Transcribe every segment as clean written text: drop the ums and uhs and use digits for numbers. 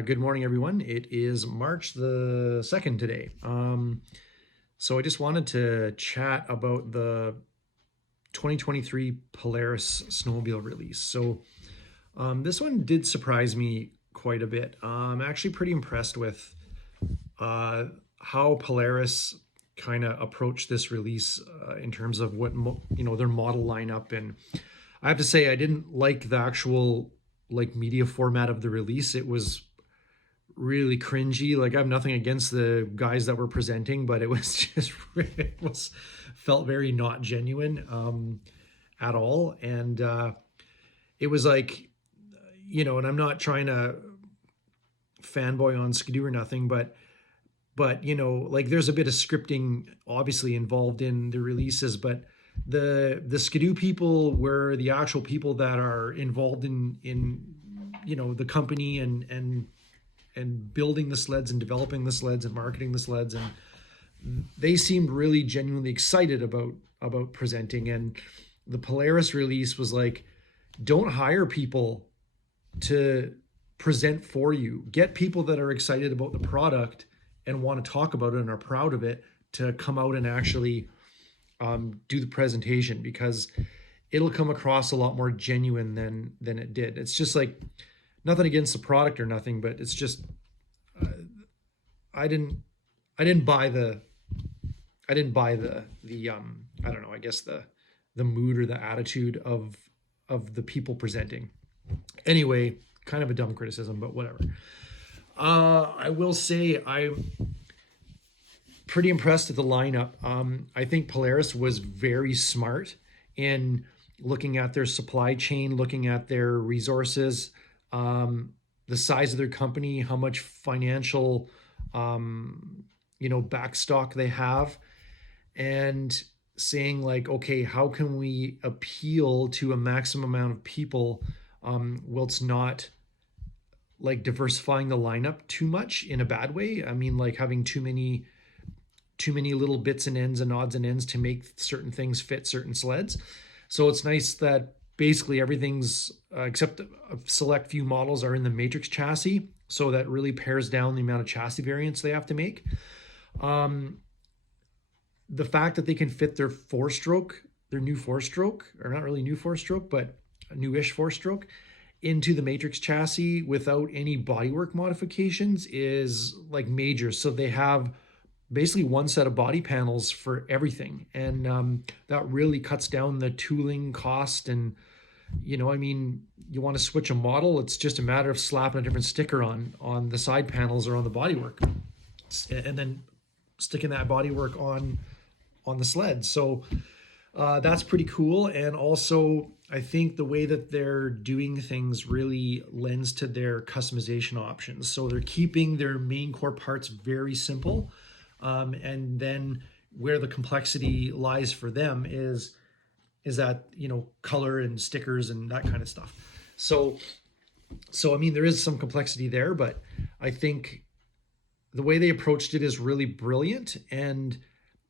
Good morning, everyone. It is March the 2nd today. So I just wanted to chat about the 2023 Polaris Snowmobile Release. This one did surprise me quite a bit. I'm actually pretty impressed with how Polaris kind of approached this release in terms of what their model lineup. And I have to say, I didn't like the actual media format of the release. It was really cringy. Like, I have nothing against the guys that were presenting, but it was just felt very not genuine at all. And it was like, and I'm not trying to fanboy on Skidoo or nothing, but there's a bit of scripting obviously involved in the releases, but the Skidoo people were the actual people that are involved in the company and building the sleds and developing the sleds and marketing the sleds, and they seemed really genuinely excited about presenting. And the Polaris release was like, don't hire people to present for you. Get people that are excited about the product and want to talk about it and are proud of it to come out and actually do the presentation, because it'll come across a lot more genuine than it did. It's just like, nothing against the product or nothing, but it's just I didn't buy the I don't know, I guess the mood or the attitude of the people presenting. Anyway, kind of a dumb criticism, but whatever. I will say I'm pretty impressed with the lineup. I think Polaris was very smart in looking at their supply chain, looking at their resources, the size of their company, how much financial, backstock they have, and saying like, okay, how can we appeal to a maximum amount of people, whilst not like diversifying the lineup too much in a bad way. I mean, like having too many little bits and ends and odds and ends to make certain things fit certain sleds. So it's nice that basically everything's except a select few models are in the matrix chassis, so that really pares down the amount of chassis variants they have to make. The fact that they can fit their new four-stroke, or not really new four-stroke, but a newish four-stroke, into the matrix chassis without any bodywork modifications is like major. So they have basically one set of body panels for everything, and that really cuts down the tooling cost. And you want to switch a model, it's just a matter of slapping a different sticker on the side panels or on the bodywork, and then sticking that bodywork on the sled. So that's pretty cool. And also, I think the way that they're doing things really lends to their customization options. So they're keeping their main core parts very simple. And then where the complexity lies for them is that, color and stickers and that kind of stuff. So I mean, there is some complexity there, but I think the way they approached it is really brilliant, and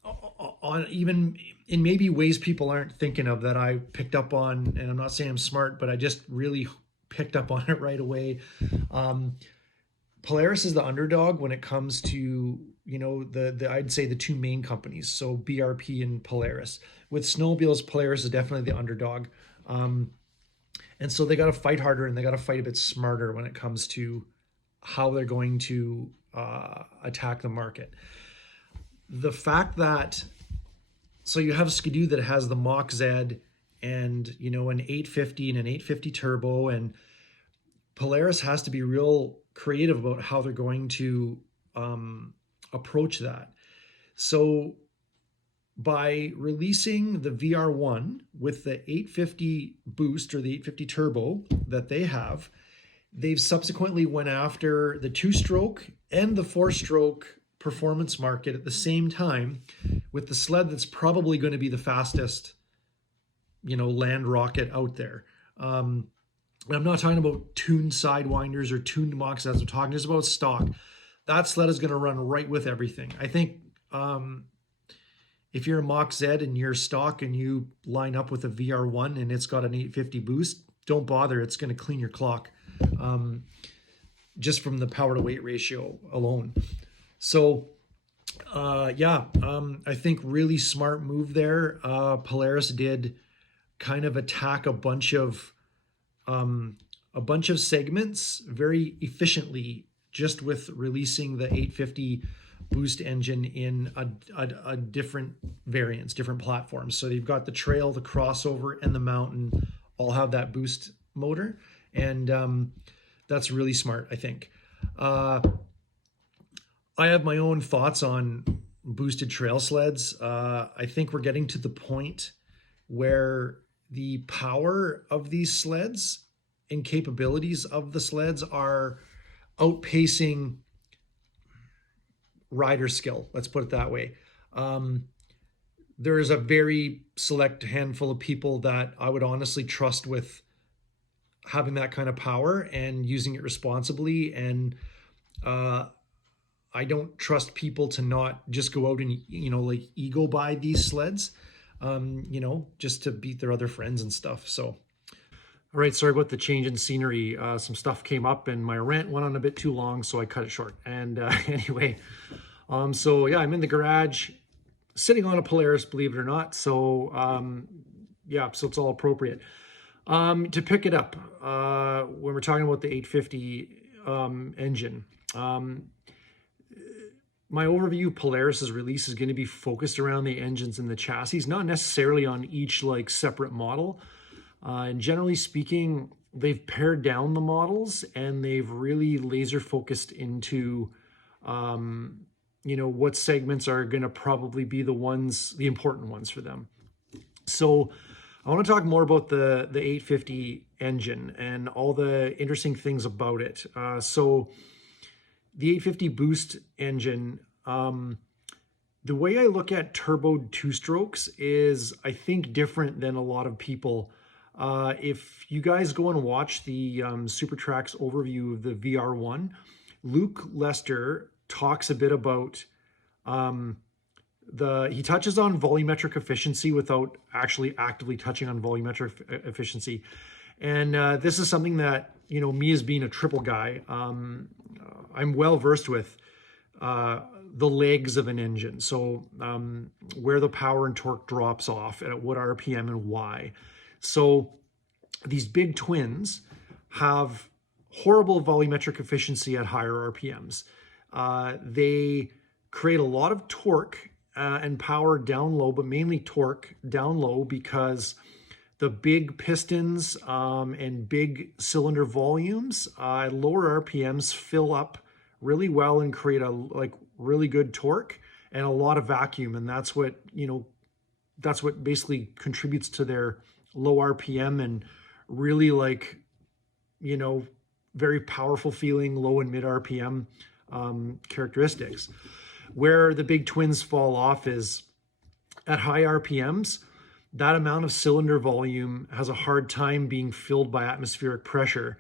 on even in maybe ways people aren't thinking of, that I picked up on. And I'm not saying I'm smart, but I just really picked up on it right away. Polaris is the underdog when it comes to, the I'd say the two main companies, so BRP and Polaris. With snowmobiles, Polaris is definitely the underdog. And so they got to fight harder, and they got to fight a bit smarter when it comes to how they're going to attack the market. The fact that, so you have Skidoo that has the Mach Z and, an 850 and an 850 turbo, and Polaris has to be real creative about how they're going to approach that. So by releasing the VR1 with the 850 boost or the 850 turbo that they have, they've subsequently went after the two-stroke and the four-stroke performance market at the same time, with the sled that's probably going to be the fastest, land rocket out there. I'm not talking about tuned sidewinders or tuned Mach Zs. I'm talking just about stock. That sled is going to run right with everything. I think if you're a Mach Z and you're stock and you line up with a VR1 and it's got an 850 boost, don't bother. It's going to clean your clock. just from the power to weight ratio alone. So I think really smart move there. Polaris did kind of attack a bunch of segments very efficiently just with releasing the 850 boost engine in a different variants, different platforms. So you've got the trail, the crossover, and the mountain all have that boost motor, and that's really smart, I think. I have my own thoughts on boosted trail sleds. I think we're getting to the point where the power of these sleds and capabilities of the sleds are outpacing rider skill. Let's put it that way. There is a very select handful of people that I would honestly trust with having that kind of power and using it responsibly. And I don't trust people to not just go out and, like ego buy these sleds, just to beat their other friends and stuff. So, all right, sorry about the change in scenery. Some stuff came up and my rant went on a bit too long, so I cut it short. And anyway, so yeah, I'm in the garage sitting on a Polaris, believe it or not. So so it's all appropriate. To pick it up, when we're talking about the 850 engine, my overview of Polaris's release is going to be focused around the engines and the chassis, not necessarily on each like separate model. And generally speaking, they've pared down the models and they've really laser focused into, what segments are going to probably be the important ones for them. So I want to talk more about the 850 engine and all the interesting things about it. So the 850 boost engine, the way I look at turboed two-strokes is, I think, different than a lot of people. If you guys go and watch the SuperTrack's overview of the VR1, Luke Lester talks a bit about he touches on volumetric efficiency without actually actively touching on volumetric efficiency. And this is something that, me as being a triple guy, I'm well versed with the legs of an engine. So where the power and torque drops off, at what RPM and why. So these big twins have horrible volumetric efficiency at higher RPMs. They create a lot of torque and power down low, but mainly torque down low because the big pistons and big cylinder volumes at lower RPMs fill up really well and create a really good torque and a lot of vacuum. And that's what basically contributes to their low RPM and really very powerful feeling low and mid RPM characteristics. Where the big twins fall off is at high RPMs, that amount of cylinder volume has a hard time being filled by atmospheric pressure.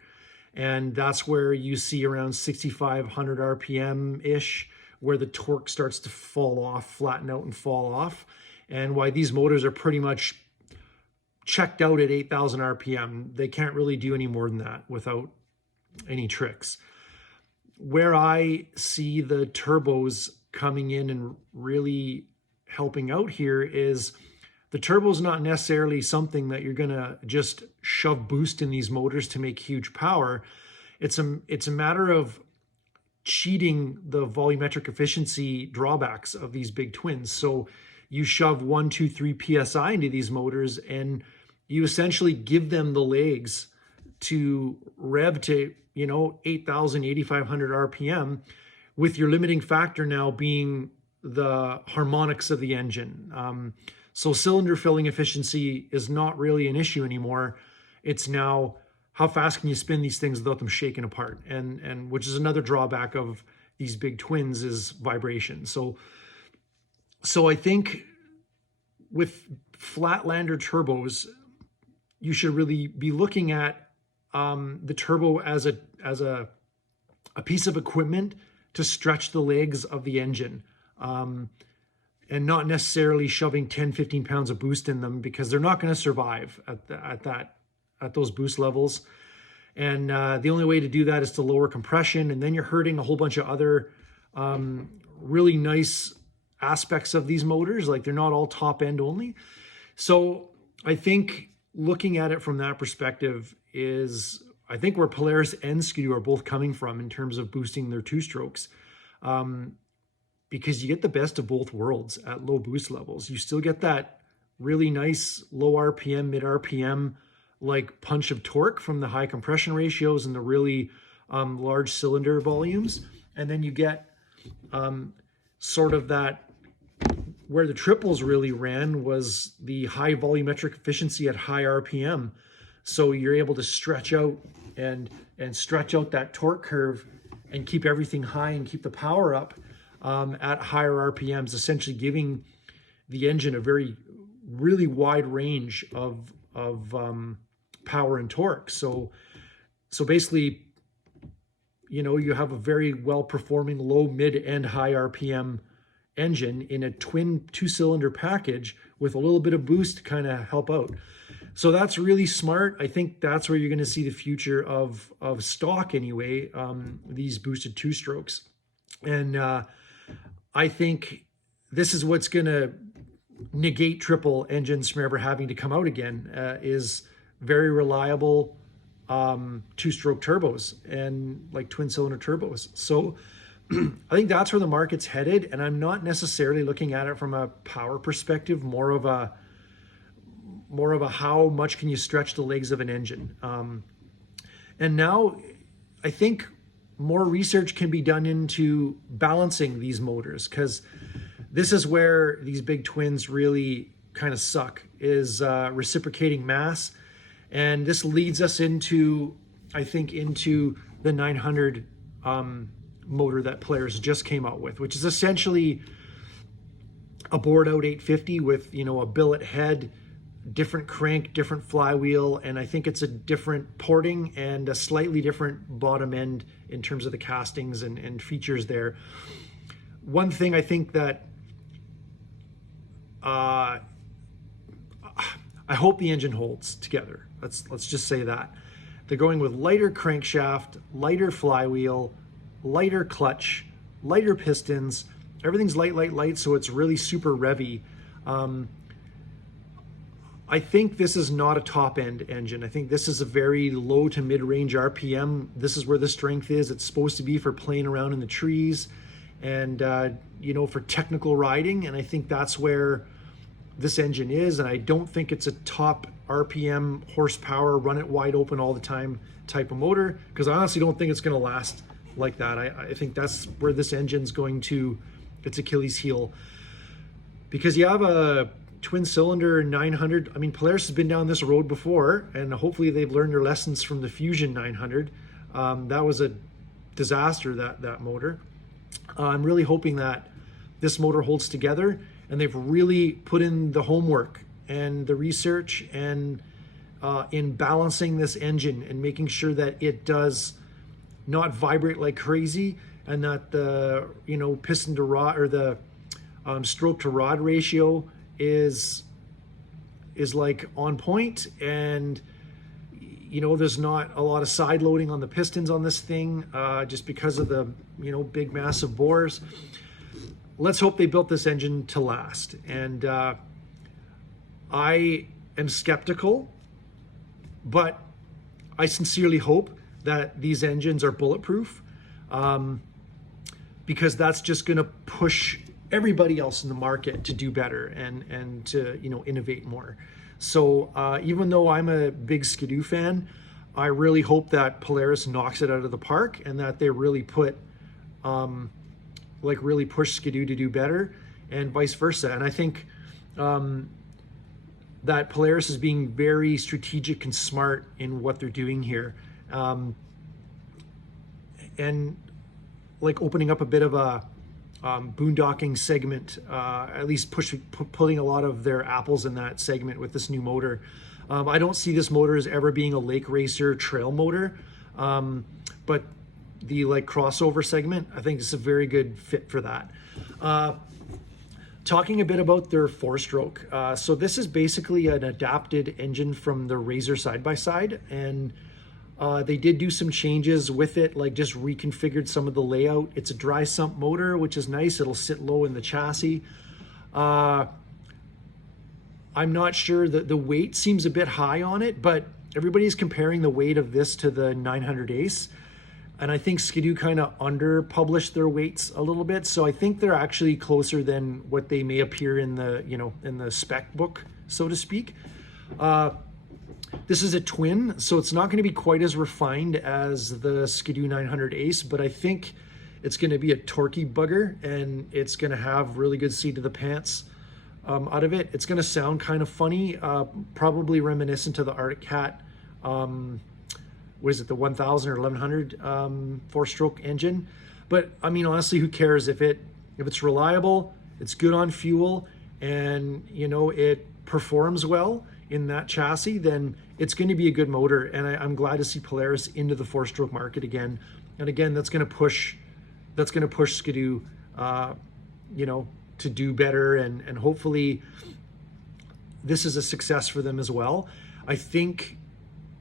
And that's where you see around 6,500 RPM-ish, where the torque starts to fall off, flatten out and fall off. And why these motors are pretty much checked out at 8,000 RPM. They can't really do any more than that without any tricks. Where I see the turbos coming in and really helping out here is the turbo is not necessarily something that you're going to just shove boost in these motors to make huge power. It's a matter of cheating the volumetric efficiency drawbacks of these big twins. So you shove 1, 2, 3 PSI into these motors and you essentially give them the legs to rev to, 8,000, 8,500 RPM, with your limiting factor now being the harmonics of the engine. So cylinder filling efficiency is not really an issue anymore. It's now how fast can you spin these things without them shaking apart, and which is another drawback of these big twins is vibration. So I think with Flatlander turbos, you should really be looking at the turbo as a piece of equipment to stretch the legs of the engine, and not necessarily shoving 10, 15 pounds of boost in them, because they're not going to survive at those boost levels. And the only way to do that is to lower compression, and then you're hurting a whole bunch of other really nice aspects of these motors. Like, they're not all top end only. So I think looking at it from that perspective is, I think, where Polaris and Ski-Doo are both coming from in terms of boosting their two strokes. Because you get the best of both worlds at low boost levels. You still get that really nice low RPM, mid RPM, like punch of torque from the high compression ratios and the really large cylinder volumes. And then you get sort of that, where the triples really ran was the high volumetric efficiency at high RPM. So you're able to stretch out and stretch out that torque curve and keep everything high and keep the power up at higher RPMs, essentially giving the engine a really wide range of power and torque. So basically, you know, you have a very well performing low, mid, and high RPM engine in a twin 2-cylinder package with a little bit of boost to kind of help out. So that's really smart. I think that's where you're going to see the future of stock anyway, these boosted 2-strokes. And I think this is what's going to negate triple engines from ever having to come out again, is very reliable 2-stroke turbos and like twin cylinder turbos. So I think that's where the market's headed. And I'm not necessarily looking at it from a power perspective, more of a how much can you stretch the legs of an engine. And now I think more research can be done into balancing these motors, because this is where these big twins really kind of suck, is reciprocating mass. And this leads us into, I think, into the 900 motor that Polaris just came out with, which is essentially a bored out 850 with, you know, a billet head, different crank, different flywheel, and I think it's a different porting and a slightly different bottom end in terms of the castings and features there. One thing I think that I hope the engine holds together. Let's just say that. They're going with lighter crankshaft, lighter flywheel, lighter clutch, lighter pistons. Everything's light, so it's really super revvy. I think this is not a top-end engine. I think this is a very low to mid-range RPM. This is where the strength is. It's supposed to be for playing around in the trees and, you know, for technical riding. And I think that's where this engine is. And I don't think it's a top RPM, horsepower, run it wide open all the time type of motor, because I honestly don't think it's going to last like that. I think that's where this engine's going to, its Achilles heel. Because you have a twin cylinder 900. I mean, Polaris has been down this road before, and hopefully they've learned their lessons from the Fusion 900. That was a disaster, that motor. I'm really hoping that this motor holds together, and they've really put in the homework and the research and in balancing this engine and making sure that it does not vibrate like crazy, and that the, you know, piston to rod, or the stroke to rod ratio is like on point, and you know, there's not a lot of side loading on the pistons on this thing, just because of the, you know, big massive bores. Let's hope they built this engine to last. And I am skeptical, but I sincerely hope that these engines are bulletproof, because that's just going to push everybody else in the market to do better and to, you know, innovate more. So even though I'm a big Ski-Doo fan, I really hope that Polaris knocks it out of the park, and that they really put really push Ski-Doo to do better, and vice versa. And I think that Polaris is being very strategic and smart in what they're doing here, and like opening up a bit of a boondocking segment, at least putting a lot of their apples in that segment with this new motor. I don't see this motor as ever being a lake racer trail motor, but the like crossover segment, I think it's a very good fit for that. Talking a bit about their 4-stroke. So this is basically an adapted engine from the Razor side-by-side, and They did do some changes with it, like just reconfigured some of the layout. It's a dry sump motor, which is nice. It'll sit low in the chassis. I'm not sure that the weight seems a bit high on it, but everybody's comparing the weight of this to the 900 Ace. And I think Skidoo kind of under-published their weights a little bit. So I think they're actually closer than what they may appear in the, in the spec book, so to speak. This is a twin, so it's not going to be quite as refined as the Skidoo 900 Ace, but I think it's going to be a torquey bugger, and it's going to have really good seat of the pants out of it. It's going to sound kind of funny, probably reminiscent to the Arctic Cat. What is it, the 1000 or 1100 four-stroke engine? But I mean, honestly, who cares if it's reliable, it's good on fuel, and it performs well in that chassis, then it's going to be a good motor. And I'm glad to see Polaris into the four-stroke market again. And again, that's going to push Skidoo, to do better, and hopefully this is a success for them as well. I think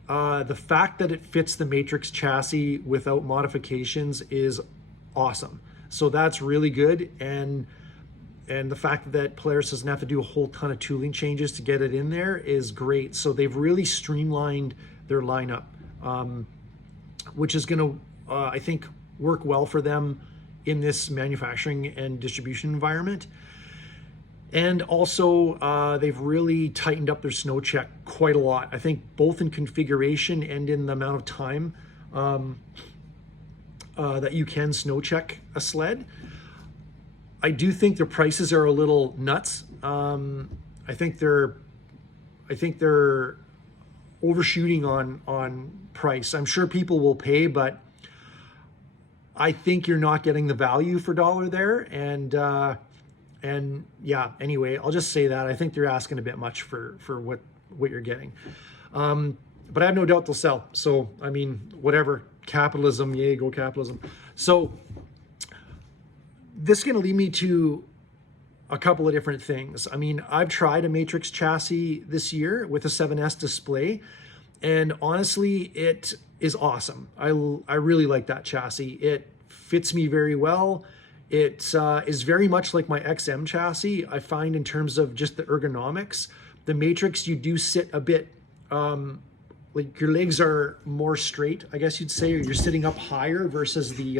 the fact that it fits the Matrix chassis without modifications is awesome. So that's really good. And the fact that Polaris doesn't have to do a whole ton of tooling changes to get it in there is great. So they've really streamlined their lineup, which is going to, I think, work well for them in this manufacturing and distribution environment. And also, they've really tightened up their snow check quite a lot. I think both in configuration and in the amount of time that you can snow check a sled. I do think their prices are a little nuts. I think they're overshooting on price. I'm sure people will pay, but I think you're not getting the value for dollar there. And yeah, anyway, I'll just say that I think they're asking a bit much for what you're getting. But I have no doubt they'll sell. So, I mean, whatever, capitalism, yay, go capitalism. So this is going to lead me to a couple of different things. I mean, I've tried a Matrix chassis this year with a 7S display, and honestly, it is awesome. I really like that chassis. It fits me very well. It is very much like my XM chassis. I find in terms of just the ergonomics, the Matrix, you do sit a bit, like your legs are more straight, I guess you'd say, or you're sitting up higher versus the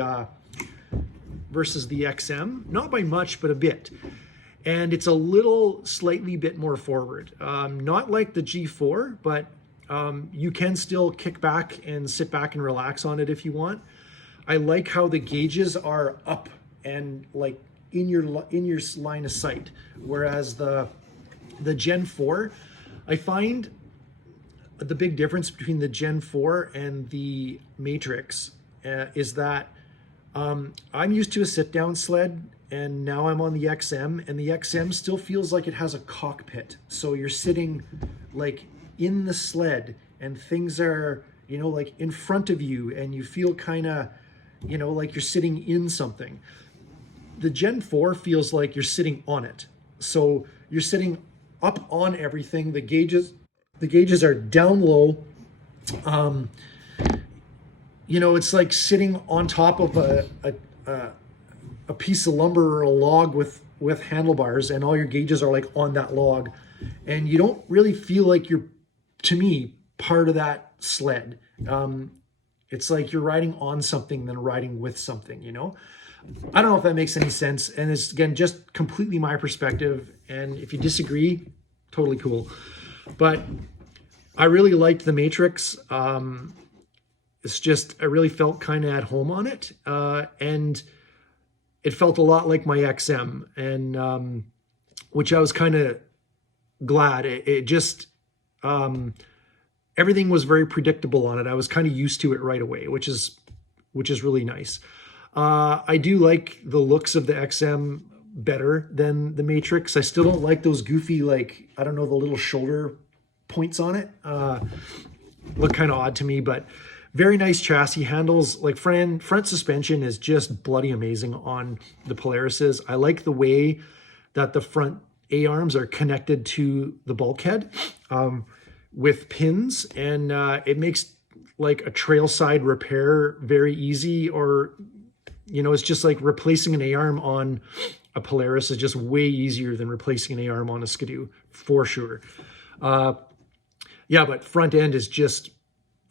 XM. Not by much, but a bit. And it's a little slightly bit more forward. Not like the G4, but you can still kick back and sit back and relax on it if you want. I like how the gauges are up and like in your line of sight, whereas the Gen 4, I find the big difference between the Gen 4 and the Matrix is that I'm used to a sit-down sled, and now I'm on the XM, and the XM still feels like it has a cockpit. So you're sitting like in the sled, and things are, like in front of you, and you feel kind of, like you're sitting in something. The Gen 4 feels like you're sitting on it. So you're sitting up on everything. The gauges are down low. It's like sitting on top of a piece of lumber or a log with handlebars, and all your gauges are like on that log, and you don't really feel like you're, to me, part of that sled. It's like you're riding on something than riding with something, I don't know if that makes any sense. And it's, again, just completely my perspective. And if you disagree, totally cool. But I really liked the Matrix. It's just, I really felt kind of at home on it. And it felt a lot like my XM, and which I was kind of glad. It just, everything was very predictable on it. I was kind of used to it right away, which is really nice. I do like the looks of the XM better than the Matrix. I still don't like those goofy, like, I don't know, the little shoulder points on it. Look kind of odd to me, but very nice chassis. Handles, like front suspension is just bloody amazing on the Polarises. I like the way that the front A-arms are connected to the bulkhead with pins, and it makes like a trailside repair very easy, or, you know, it's just like replacing an A-arm on a Polaris is just way easier than replacing an A-arm on a Skidoo, for sure. Yeah, but front end is just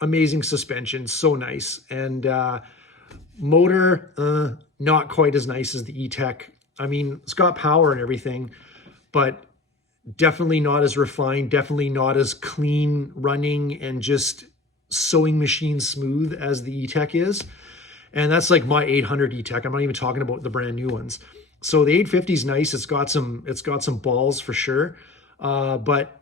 amazing suspension, so nice. And motor, not quite as nice as the E-Tech. I mean, it's got power and everything, but definitely not as refined, definitely not as clean running and just sewing machine smooth as the E-Tech is. And that's like my 800 E-Tech. I'm not even talking about the brand new ones. So the 850 is nice. It's got some balls for sure. But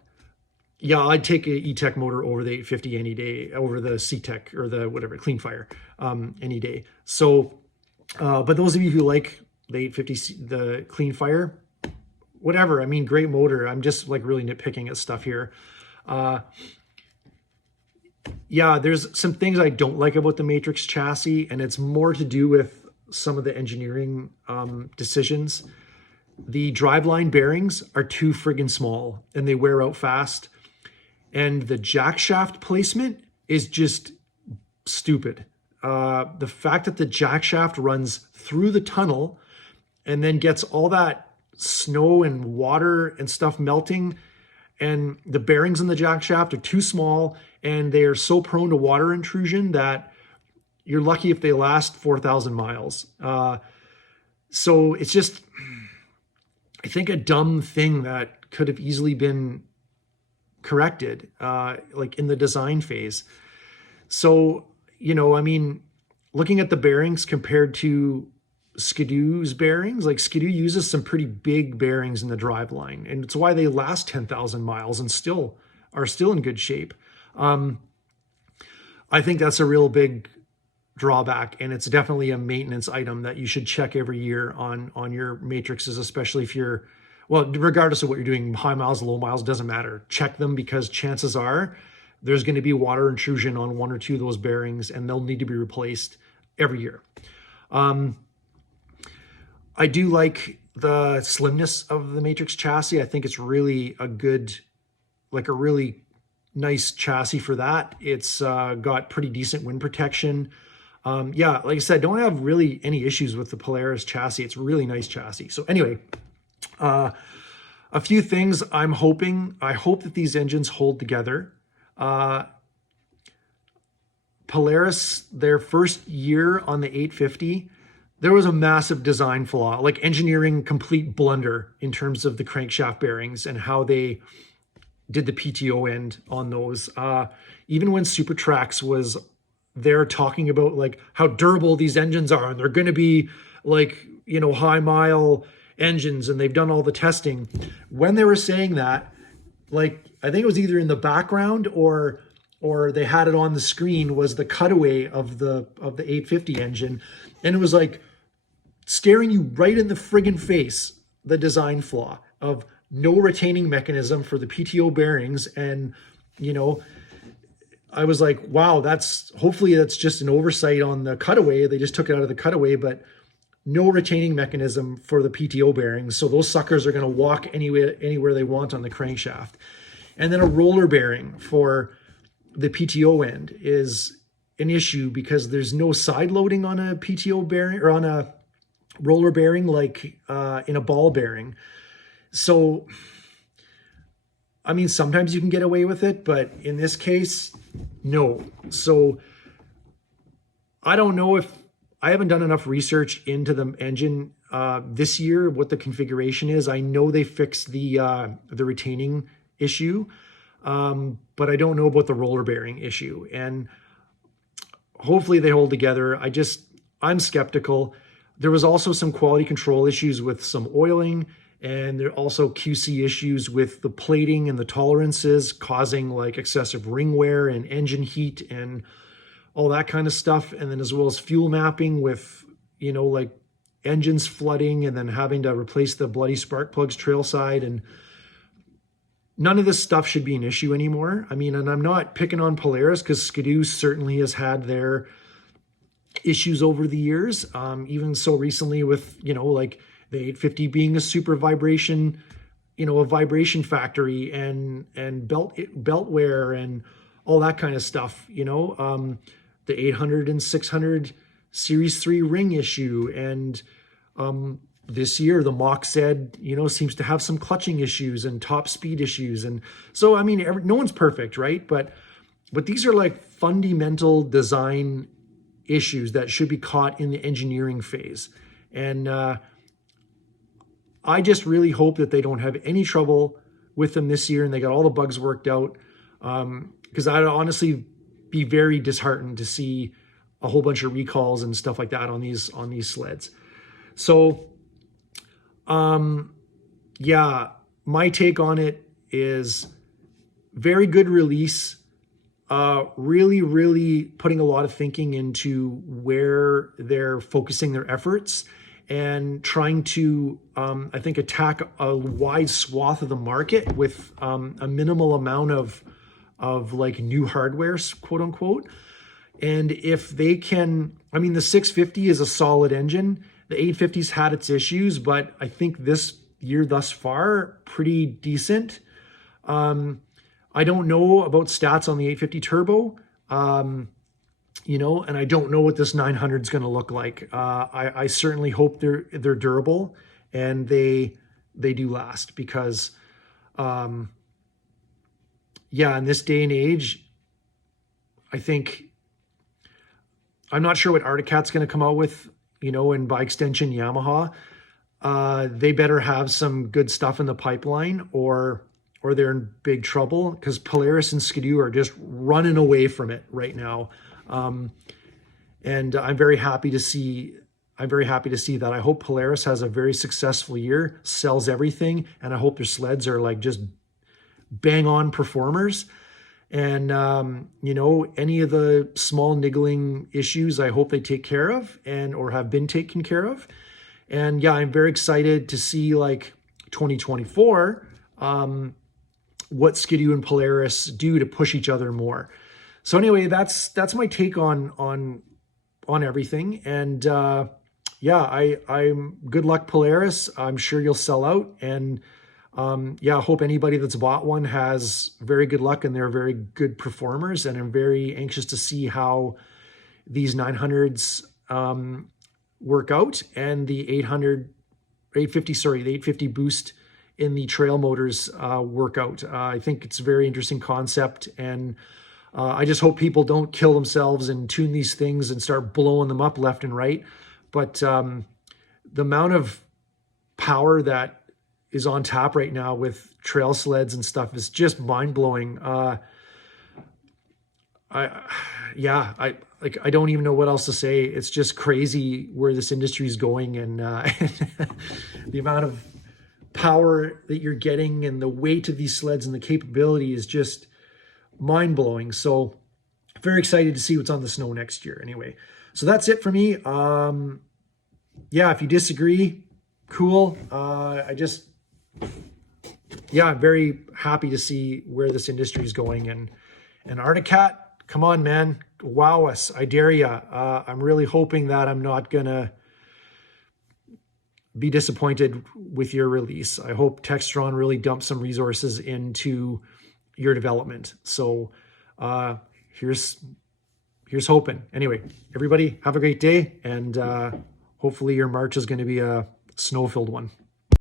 yeah, I'd take an E-Tech motor over the 850 any day, over the C-Tech or the whatever, Clean Fire, any day. So, but those of you who like the 850, the Clean Fire, whatever, I mean, great motor. I'm just like really nitpicking at stuff here. Yeah, there's some things I don't like about the Matrix chassis, and it's more to do with some of the engineering decisions. The driveline bearings are too friggin' small and they wear out fast. And the jack shaft placement is just stupid. The fact that the jack shaft runs through the tunnel and then gets all that snow and water and stuff melting, and the bearings in the jack shaft are too small and they are so prone to water intrusion that you're lucky if they last 4,000 miles. So it's just, I think, a dumb thing that could have easily been corrected, like in the design phase. So, you know, I mean, looking at the bearings compared to Skidoo's bearings, like Skidoo uses some pretty big bearings in the driveline, and it's why they last 10,000 miles and are still in good shape. I think that's a real big drawback, and it's definitely a maintenance item that you should check every year on your matrices, especially if you're, well, regardless of what you're doing, high miles, low miles, doesn't matter. Check them, because chances are there's going to be water intrusion on one or two of those bearings, and they'll need to be replaced every year. I do like the slimness of the Matrix chassis. I think it's really a really nice chassis for that. It's got pretty decent wind protection. Yeah, like I said, don't have really any issues with the Polaris chassis. It's a really nice chassis. So anyway, a few things I hope that these engines hold together. Polaris, their first year on the 850, there was a massive design flaw, like engineering complete blunder in terms of the crankshaft bearings and how they did the PTO end on those. Even when Supertrax was there talking about like how durable these engines are, and they're going to be like, you know, high mile engines, and they've done all the testing. When they were saying that, like, I think it was either in the background or they had it on the screen, was the cutaway of the 850 engine, and it was like staring you right in the friggin' face, the design flaw of no retaining mechanism for the PTO bearings. And, you know, I was like, wow, hopefully that's just an oversight on the cutaway. They just took it out of the cutaway, but no retaining mechanism for the PTO bearings. So those suckers are going to walk anywhere they want on the crankshaft. And then a roller bearing for the PTO end is an issue, because there's no side loading on a PTO bearing or on a roller bearing like in a ball bearing. So, I mean, sometimes you can get away with it, but in this case, no. So I don't know, if I haven't done enough research into the engine this year, what the configuration is. I know they fixed the retaining issue, but I don't know about the roller bearing issue. And hopefully they hold together. I'm skeptical. There was also some quality control issues with some oiling, and there are also QC issues with the plating and the tolerances, causing like excessive ring wear and engine heat and all that kind of stuff. And then as well as fuel mapping with, you know, like engines flooding and then having to replace the bloody spark plugs trail side. And none of this stuff should be an issue anymore. I mean, and I'm not picking on Polaris, because Skidoo certainly has had their issues over the years. Even so recently with, you know, like the 850 being a super vibration, you know, a vibration factory, and belt wear and all that kind of stuff, you know, the 800 and 600 Series 3 ring issue. And this year, the Mach said, you know, seems to have some clutching issues and top speed issues. And so, I mean, no one's perfect, right? But these are like fundamental design issues that should be caught in the engineering phase. And I just really hope that they don't have any trouble with them this year and they got all the bugs worked out. Because I'd honestly be very disheartened to see a whole bunch of recalls and stuff like that on these sleds. So, yeah, my take on it is very good release. Really, really putting a lot of thinking into where they're focusing their efforts and trying to, I think, attack a wide swath of the market with a minimal amount of like new hardware, quote unquote. And if they can, I mean, the 650 is a solid engine. The 850's had its issues, but I think this year thus far, pretty decent. I don't know about stats on the 850 turbo, you know, and I don't know what this 900 is going to look like. I certainly hope they're durable and they do last because, yeah, in this day and age, I think, I'm not sure what Arctic Cat's going to come out with, you know, and by extension Yamaha. They better have some good stuff in the pipeline or they're in big trouble because Polaris and Skidoo are just running away from it right now. And I'm very happy to see that. I hope Polaris has a very successful year, sells everything, and I hope their sleds are like just bang on performers. And, you know, any of the small niggling issues, I hope they take care of or have been taken care of. And yeah, I'm very excited to see like 2024, what Skidoo and Polaris do to push each other more. So anyway, that's my take on everything. And, yeah, I'm good luck, Polaris. I'm sure you'll sell out. And, yeah, I hope anybody that's bought one has very good luck and they're very good performers. And I'm very anxious to see how these 900s work out and the 850 boost in the trail motors work out. I think it's a very interesting concept. And I just hope people don't kill themselves and tune these things and start blowing them up left and right. But the amount of power that is on tap right now with trail sleds and stuff is just mind-blowing. I don't even know what else to say. It's just crazy where this industry is going, and the amount of power that you're getting and the weight of these sleds and the capability is just mind-blowing. So very excited to see what's on the snow next year. Anyway, so that's it for me. Yeah, if you disagree, cool. I'm very happy to see where this industry is going. And Arctic Cat, come on, man. Wow us. I dare ya. I'm really hoping that I'm not going to be disappointed with your release. I hope Textron really dumps some resources into your development. So here's hoping. Anyway, everybody have a great day. And hopefully your March is going to be a snow-filled one.